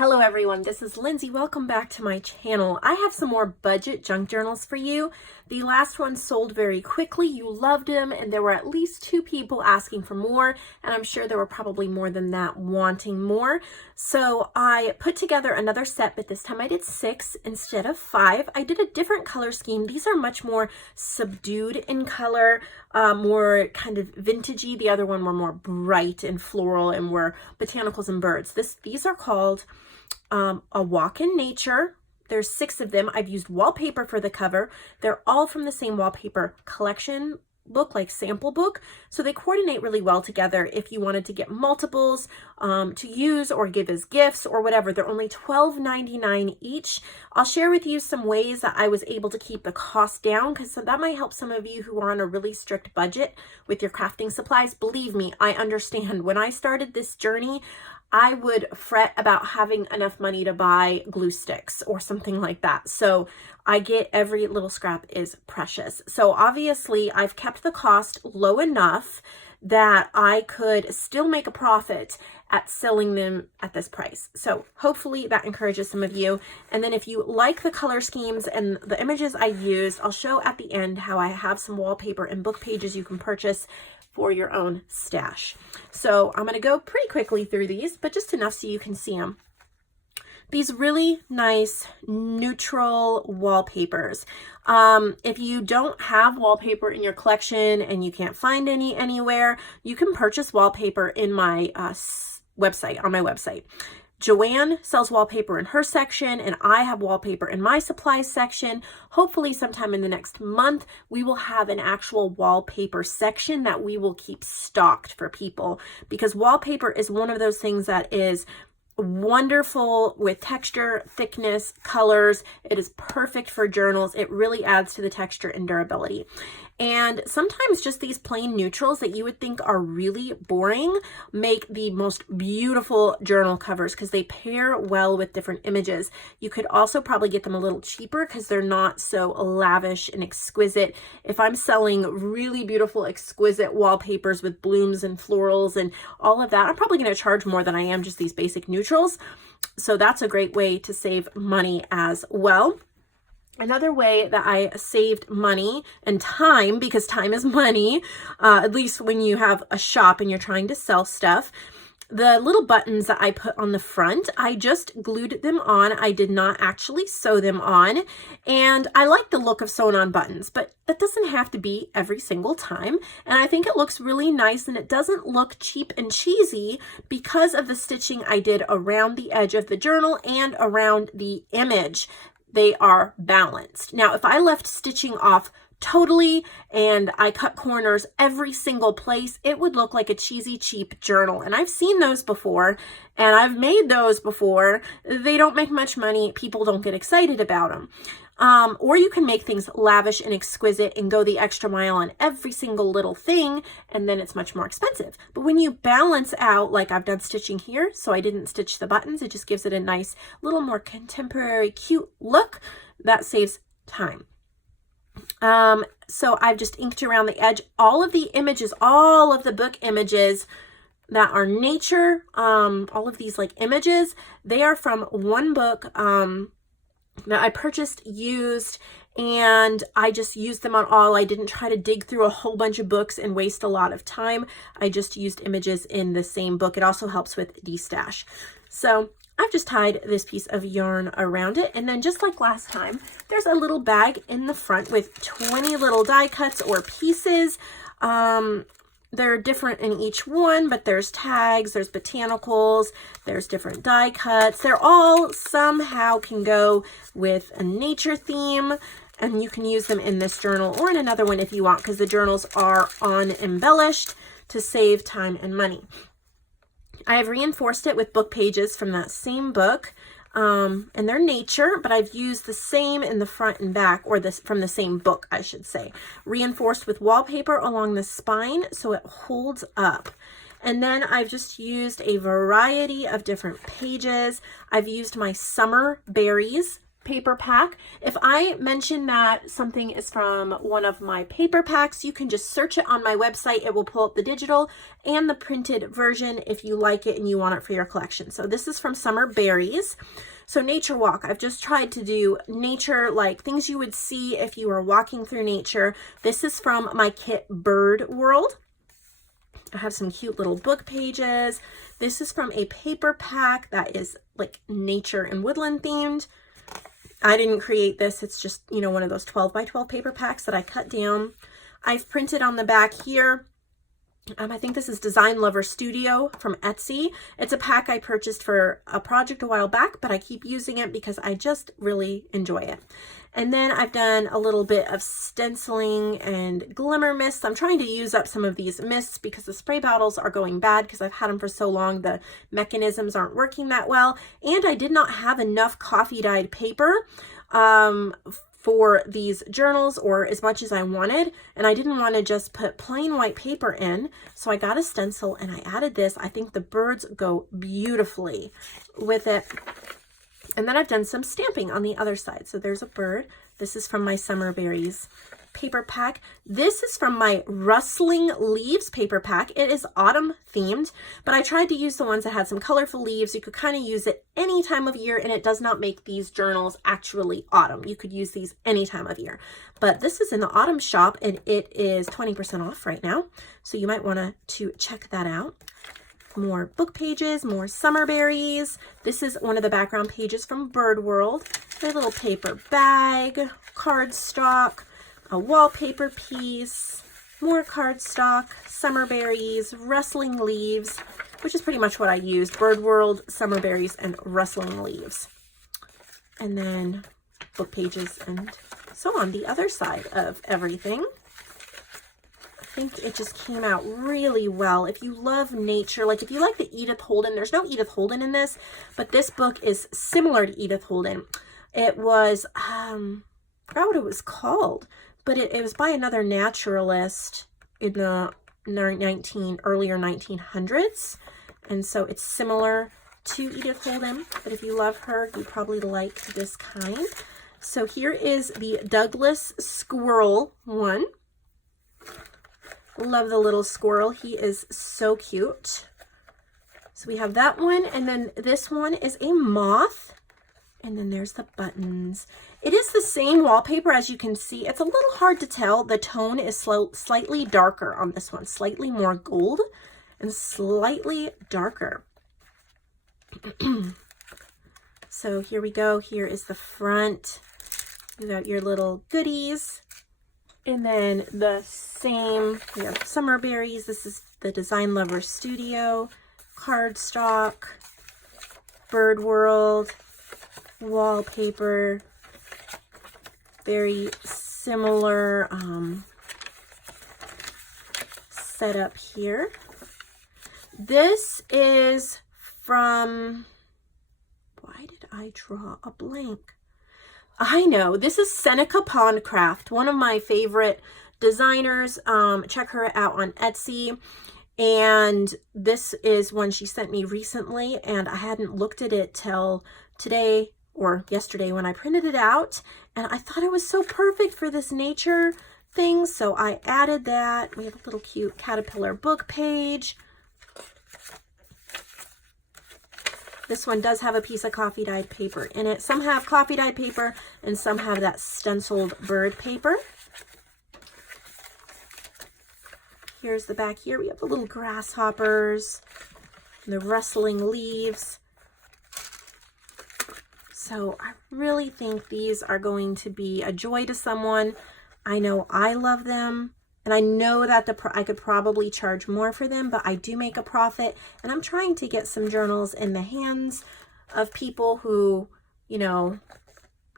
Hello everyone, this is Lindsay. Welcome back to my channel. I have some more budget junk journals for you. The last one sold very quickly. You loved them, and there were at least 2 people asking for more, and I'm sure there were probably more than that wanting more. So I put together another set, but this time I did 6 instead of 5. I did a different color scheme. These are much more subdued in color, more kind of vintagey. The other one were more bright and floral and were botanicals and birds. These are called A Walk in Nature. There's 6 of them. I've used wallpaper for the cover. They're all from the same wallpaper collection book, like sample book. So they coordinate really well together if you wanted to get multiples to use or give as gifts or whatever. They're only $12.99 each. I'll share with you some ways that I was able to keep the cost down, because that might help some of you who are on a really strict budget with your crafting supplies. Believe me, I understand. When I started this journey, I would fret about having enough money to buy glue sticks or something like that. So I get every little scrap is precious. So obviously I've kept the cost low enough that I could still make a profit at selling them at this price. So hopefully that encourages some of you. And then if you like the color schemes and the images I used, I'll show at the end how I have some wallpaper and book pages you can purchase for your own stash. So I'm going to go pretty quickly through these, but just enough so you can see them. These really nice neutral wallpapers. If you don't have wallpaper in your collection and you can't find any anywhere, you can purchase wallpaper in my website, on my website. JoAnn sells wallpaper in her section, and I have wallpaper in my supplies section. Hopefully sometime in the next month, we will have an actual wallpaper section that we will keep stocked for people, because wallpaper is one of those things that is wonderful with texture, thickness, colors. It is perfect for journals. It really adds to the texture and durability. And sometimes just these plain neutrals that you would think are really boring make the most beautiful journal covers because they pair well with different images. You could also probably get them a little cheaper because they're not so lavish and exquisite. If I'm selling really beautiful, exquisite wallpapers with blooms and florals and all of that, I'm probably going to charge more than I am just these basic neutrals. So that's a great way to save money as well. Another way that I saved money and time, because time is money, at least when you have a shop and you're trying to sell stuff, the little buttons that I put on the front, I just glued them on. I did not actually sew them on. And I like the look of sewn on buttons, but that doesn't have to be every single time. And I think it looks really nice, and it doesn't look cheap and cheesy because of the stitching I did around the edge of the journal and around the image. They are balanced. Now, if I left stitching off totally and I cut corners every single place, it would look like a cheesy, cheap journal. And I've seen those before, and I've made those before. They don't make much money. People don't get excited about them. Or you can make things lavish and exquisite and go the extra mile on every single little thing, and then it's much more expensive. But when you balance out, like I've done stitching here, so I didn't stitch the buttons, it just gives it a nice, little more contemporary, cute look. That saves time. So I've just inked around the edge. All of the images, all of the book images that are nature, all of these like images, they are from one book, that I purchased used, and I just used them on all. I didn't try to dig through a whole bunch of books and waste a lot of time. I just used images in the same book. It also helps with destash. So I've just tied this piece of yarn around it, and then just like last time, there's a little bag in the front with 20 little die cuts or pieces. They're different in each one, but there's tags, there's botanicals, there's different die cuts. They're all somehow can go with a nature theme, and you can use them in this journal or in another one if you want, because the journals are embellished to save time and money. I have reinforced it with book pages from that same book, and they're nature, but I've used the same in the front and back, or this from the same book, I should say. Reinforced with wallpaper along the spine so it holds up. And then I've just used a variety of different pages. I've used my Summer Berries paper pack. If I mention that something is from one of my paper packs, you can just search it on my website. It will pull up the digital and the printed version if you like it and you want it for your collection. So this is from Summer Berries. So Nature Walk, I've just tried to do nature, like things you would see if you were walking through nature. This is from my kit Bird World. I have some cute little book pages. This is from a paper pack that is like nature and woodland themed. I didn't create this. It's just, you know, one of those 12 by 12 paper packs that I cut down. I've printed on the back here. I think this is Design Lover Studio from Etsy. It's a pack I purchased for a project a while back, but I keep using it because I just really enjoy it. And then I've done a little bit of stenciling and glimmer mists. I'm trying to use up some of these mists because the spray bottles are going bad because I've had them for so long. The mechanisms aren't working that well. And I did not have enough coffee dyed paper for these journals, or as much as I wanted, and I didn't want to just put plain white paper in, so I got a stencil and I added this. I think the birds go beautifully with it. And then I've done some stamping on the other side. So there's a bird. This is from my Summer Berries paper pack. This is from my Rustling Leaves paper pack. It is autumn themed, but I tried to use the ones that had some colorful leaves. You could kind of use it any time of year, and it does not make these journals actually autumn. You could use these any time of year, but this is in the autumn shop and it is 20% off right now. So you might want to check that out. More book pages, more Summer Berries. This is one of the background pages from Bird World. A little paper bag, cardstock, a wallpaper piece, more cardstock, Summer Berries, Rustling Leaves, which is pretty much what I used. Bird World, Summer Berries, and Rustling Leaves. And then book pages and so on. The other side of everything. I think it just came out really well. If you love nature, like if you like the Edith Holden, there's no Edith Holden in this, but this book is similar to Edith Holden. It was, I forgot what it was called, but it was by another naturalist in the earlier 1900s. And so it's similar to Edith Holden, but if you love her, you probably like this kind. So here is the Douglas Squirrel one. Love the little squirrel. He is so cute. So we have that one, and then this one is a moth. And then there's the buttons. It is the same wallpaper, as you can see. It's a little hard to tell. The tone is slightly darker on this one. Slightly more gold and slightly darker. So here we go. Here is the front. You got your little goodies. And then the same, we have Summer Berries. This is the Design Lover Studio. Cardstock. Bird World. Wallpaper, very similar setup here. This is from, why did I draw a blank? I know, this is Seneca Pondcraft, one of my favorite designers. Check her out on Etsy. And this is one she sent me recently, and I hadn't looked at it till today or yesterday when I printed it out, and I thought it was so perfect for this nature thing, so I added that. We have a little cute caterpillar book page. This one does have a piece of coffee dyed paper in it. Some have coffee dyed paper and some have that stenciled bird paper. Here's the back here. We have the little grasshoppers and the rustling leaves. So I really think these are going to be a joy to someone. I know I love them, and I know that I could probably charge more for them, but I do make a profit, and I'm trying to get some journals in the hands of people who, you know,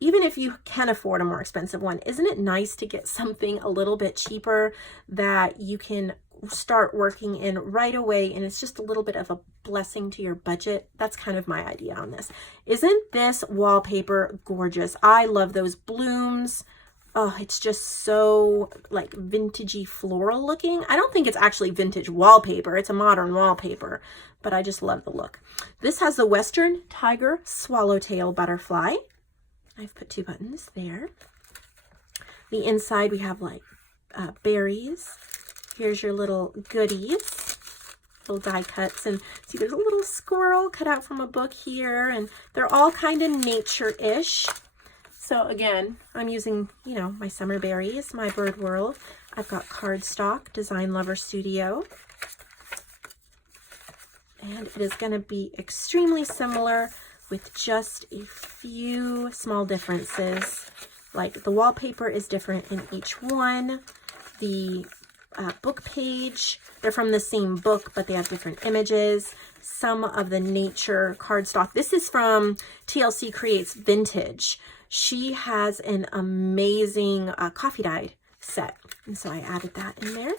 even if you can afford a more expensive one, isn't it nice to get something a little bit cheaper that you can start working in right away, and it's just a little bit of a blessing to your budget? That's kind of my idea on this. Isn't this wallpaper gorgeous? I love those blooms. Oh, it's just so like vintagey floral looking. I don't think it's actually vintage wallpaper. It's a modern wallpaper, but I just love the look. This has the Western Tiger Swallowtail Butterfly. I've put 2 buttons there. The inside we have like berries. Here's your little goodies, little die cuts, and see there's a little squirrel cut out from a book here, and they're all kind of nature-ish. So again, I'm using, you know, my summer berries, my bird world. I've got cardstock, Design Lover Studio. And it is going to be extremely similar with just a few small differences. Like the wallpaper is different in each one. The book page, they're from the same book, but they have different images. Some of the nature cardstock. This is from TLC Creates Vintage. She has an amazing coffee dyed set. And so I added that in there.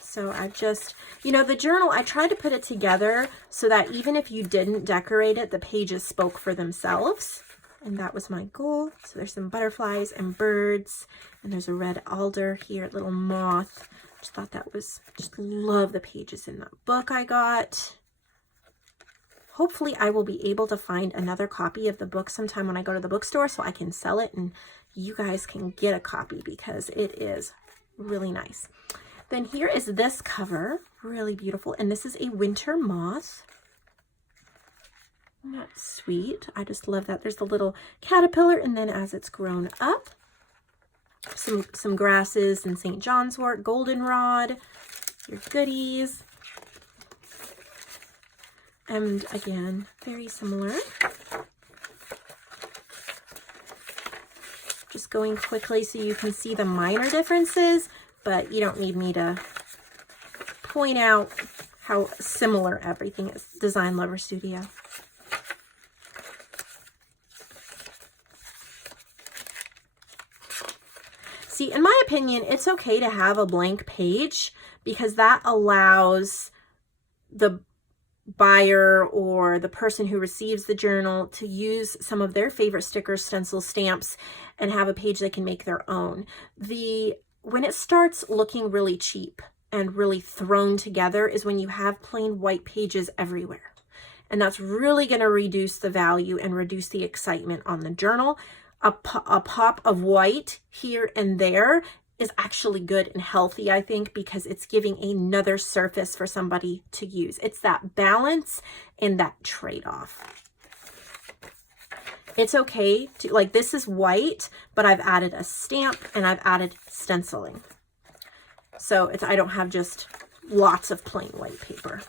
So I've just, you know, the journal, I tried to put it together so that even if you didn't decorate it, the pages spoke for themselves. And that was my goal. So there's some butterflies and birds, and there's a red alder here, little moth. Just thought that was, just love the pages in that book I got. Hopefully I will be able to find another copy of the book sometime when I go to the bookstore so I can sell it and you guys can get a copy because it is really nice. Then here is this cover, really beautiful, and this is a winter moth. Isn't that sweet? I just love that. There's the little caterpillar, and then as it's grown up, some grasses and St. John's wort, goldenrod, your goodies. And again, very similar. Just going quickly so you can see the minor differences, but you don't need me to point out how similar everything is. Design Lover Studio. See, in my opinion, it's okay to have a blank page because that allows the buyer or the person who receives the journal to use some of their favorite stickers, stencils, stamps, and have a page they can make their own. When it starts looking really cheap and really thrown together is when you have plain white pages everywhere. And that's really going to reduce the value and reduce the excitement on the journal. A pop of white here and there is actually good and healthy, I think, because it's giving another surface for somebody to use. It's that balance and that trade-off. It's okay to, like, this is white, but I've added a stamp and I've added stenciling. So I don't have just lots of plain white paper.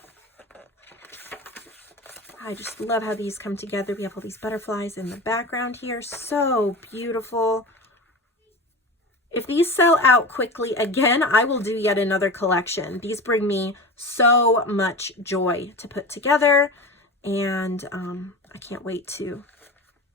I just love how these come together. We have all these butterflies in the background here. So beautiful. If these sell out quickly, again, I will do yet another collection. These bring me so much joy to put together. And I can't wait to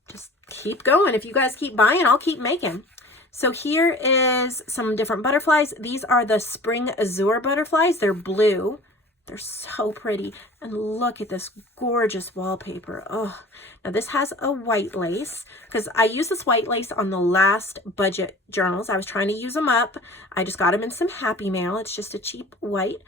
just keep going. If you guys keep buying, I'll keep making. So here is some different butterflies. These are the Spring Azure butterflies. They're blue. They're so pretty. And look at this gorgeous wallpaper. Oh, now this has a white lace because I used this white lace on the last budget journals. I was trying to use them up. I just got them in some Happy Mail. It's just a cheap white,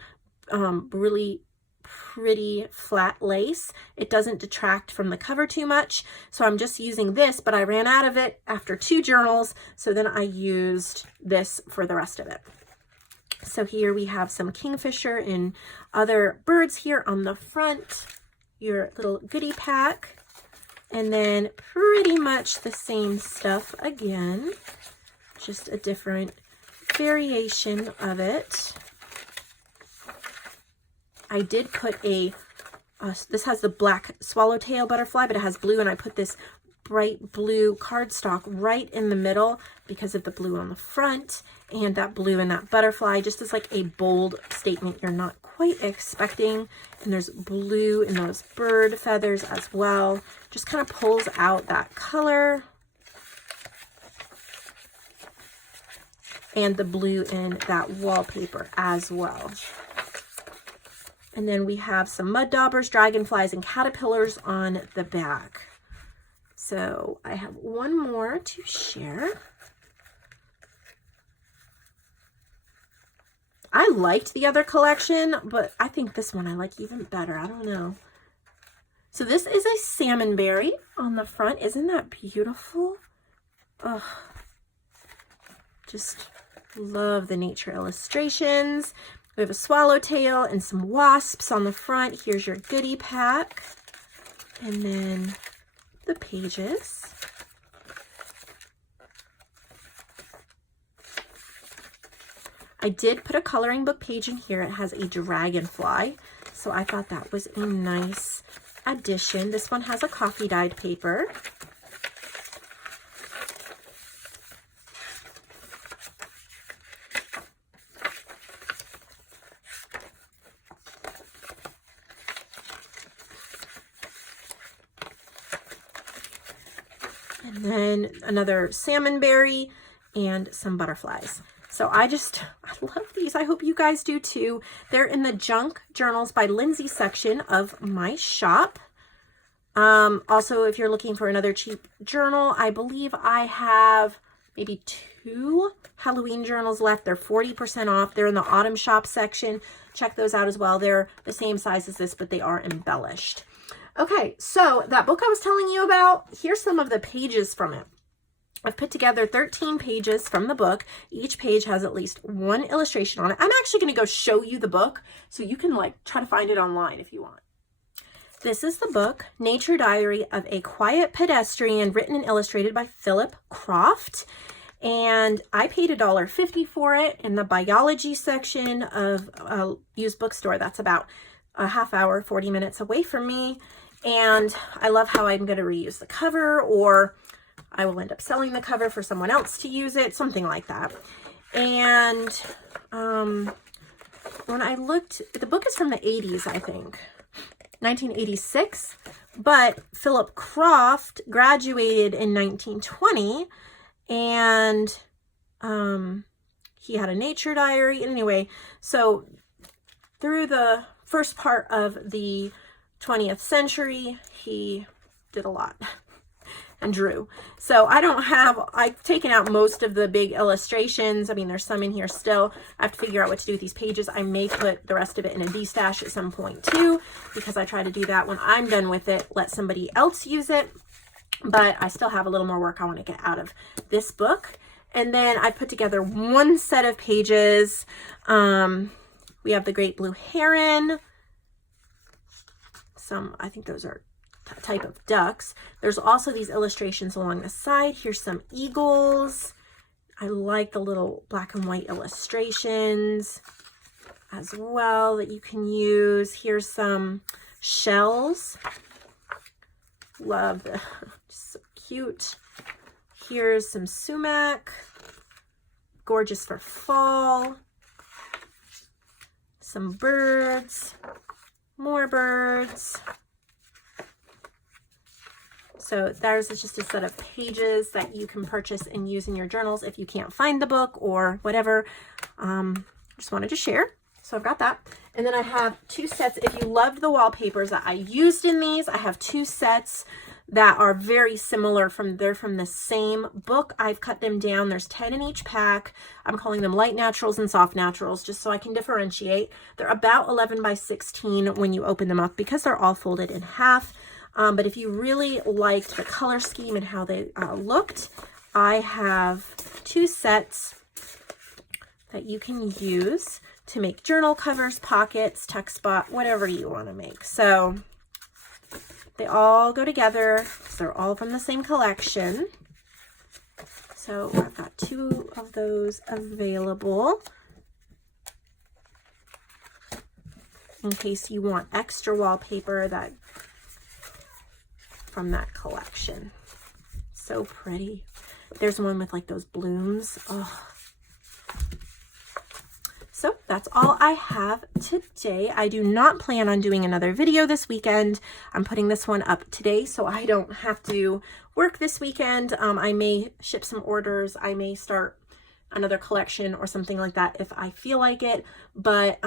really pretty flat lace. It doesn't detract from the cover too much. So I'm just using this, but I ran out of it after 2 journals. So then I used this for the rest of it. So here we have some kingfisher and other birds here on the front, your little goodie pack, and then pretty much the same stuff again, just a different variation of it. I did put this has the black swallowtail butterfly, but it has blue, and I put this bright blue cardstock right in the middle because of the blue on the front and that blue in that butterfly, just as like a bold statement you're not quite expecting. And there's blue in those bird feathers as well. Just kind of pulls out that color. And the blue in that wallpaper as well. And then we have some mud daubers, dragonflies, and caterpillars on the back. So I have one more to share. I liked the other collection, but I think this one I like even better. I don't know. So this is a salmon berry on the front. Isn't that beautiful? Oh, just love the nature illustrations. We have a swallowtail and some wasps on the front. Here's your goodie pack. And then the pages. I did put a coloring book page in here. It has a dragonfly, so I thought that was a nice addition. This one has a coffee dyed paper. And then another salmon berry and some butterflies. So I love these. I hope you guys do too. They're in the Junk Journals by Lindsay section of my shop. Also, if you're looking for another cheap journal, I believe I have maybe 2 Halloween journals left. They're 40% off. They're in the Autumn Shop section. Check those out as well. They're the same size as this, but they are embellished. Okay, so that book I was telling you about, here's some of the pages from it. I've put together 13 pages from the book. Each page has at least 1 illustration on it. I'm actually going to go show you the book so you can like try to find it online if you want. This is the book, Nature Diary of a Quiet Pedestrian, written and illustrated by Philip Croft. And I paid $1.50 for it in the biology section of a used bookstore. That's about a half hour, 40 minutes away from me. And I love how I'm going to reuse the cover, or I will end up selling the cover for someone else to use it, something like that. And when I looked, the book is from the 80s, I think, 1986, but Philip Croft graduated in 1920, and he had a nature diary. Anyway, so through the first part of the 20th century, he did a lot and drew. So I've taken out most of the big illustrations. I mean, there's some in here still. I have to figure out what to do with these pages. I may put the rest of it in a D-stash at some point too, because I try to do that when I'm done with it, let somebody else use it. But I still have a little more work I want to get out of this book. And then I put together 1 set of pages. We have the great blue heron. I think those are type of ducks. There's also these illustrations along the side. Here's some eagles. I like the little black and white illustrations as well that you can use. Here's some shells. Love the, just so cute. Here's some sumac. Gorgeous for fall. Some birds. More birds. So there's just a set of pages that you can purchase and use in your journals if you can't find the book or whatever. Just wanted to share. So I've got that. And then I have 2 sets. If you loved the wallpapers that I used in these, I have 2 sets that are very similar. They're from the same book. I've cut them down. There's 10 in each pack. I'm calling them light naturals and soft naturals just so I can differentiate. They're about 11 by 16 when you open them up because they're all folded in half. But if you really liked the color scheme and how they looked, I have 2 sets that you can use to make journal covers, pockets, text spot, whatever you want to make. So they all go together because they're all from the same collection. So I've got 2 of those available in case you want extra wallpaper from that collection. So pretty. There's one with like those blooms. Oh. So that's all I have today. I do not plan on doing another video this weekend. I'm putting this one up today so I don't have to work this weekend. I may ship some orders. I may start another collection or something like that if I feel like it. But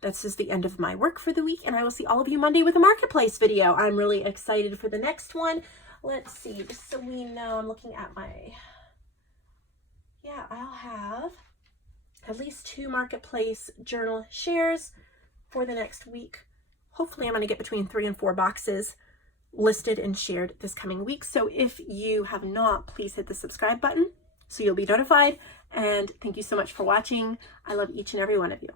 that's just the end of my work for the week. And I will see all of you Monday with a marketplace video. I'm really excited for the next one. Let's see, just so we know, I'm looking at my, yeah, I'll have at least 2 marketplace journal shares for the next week. Hopefully I'm going to get between 3 and 4 boxes listed and shared this coming week. So if you have not, please hit the subscribe button so you'll be notified. And thank you so much for watching. I love each and every one of you.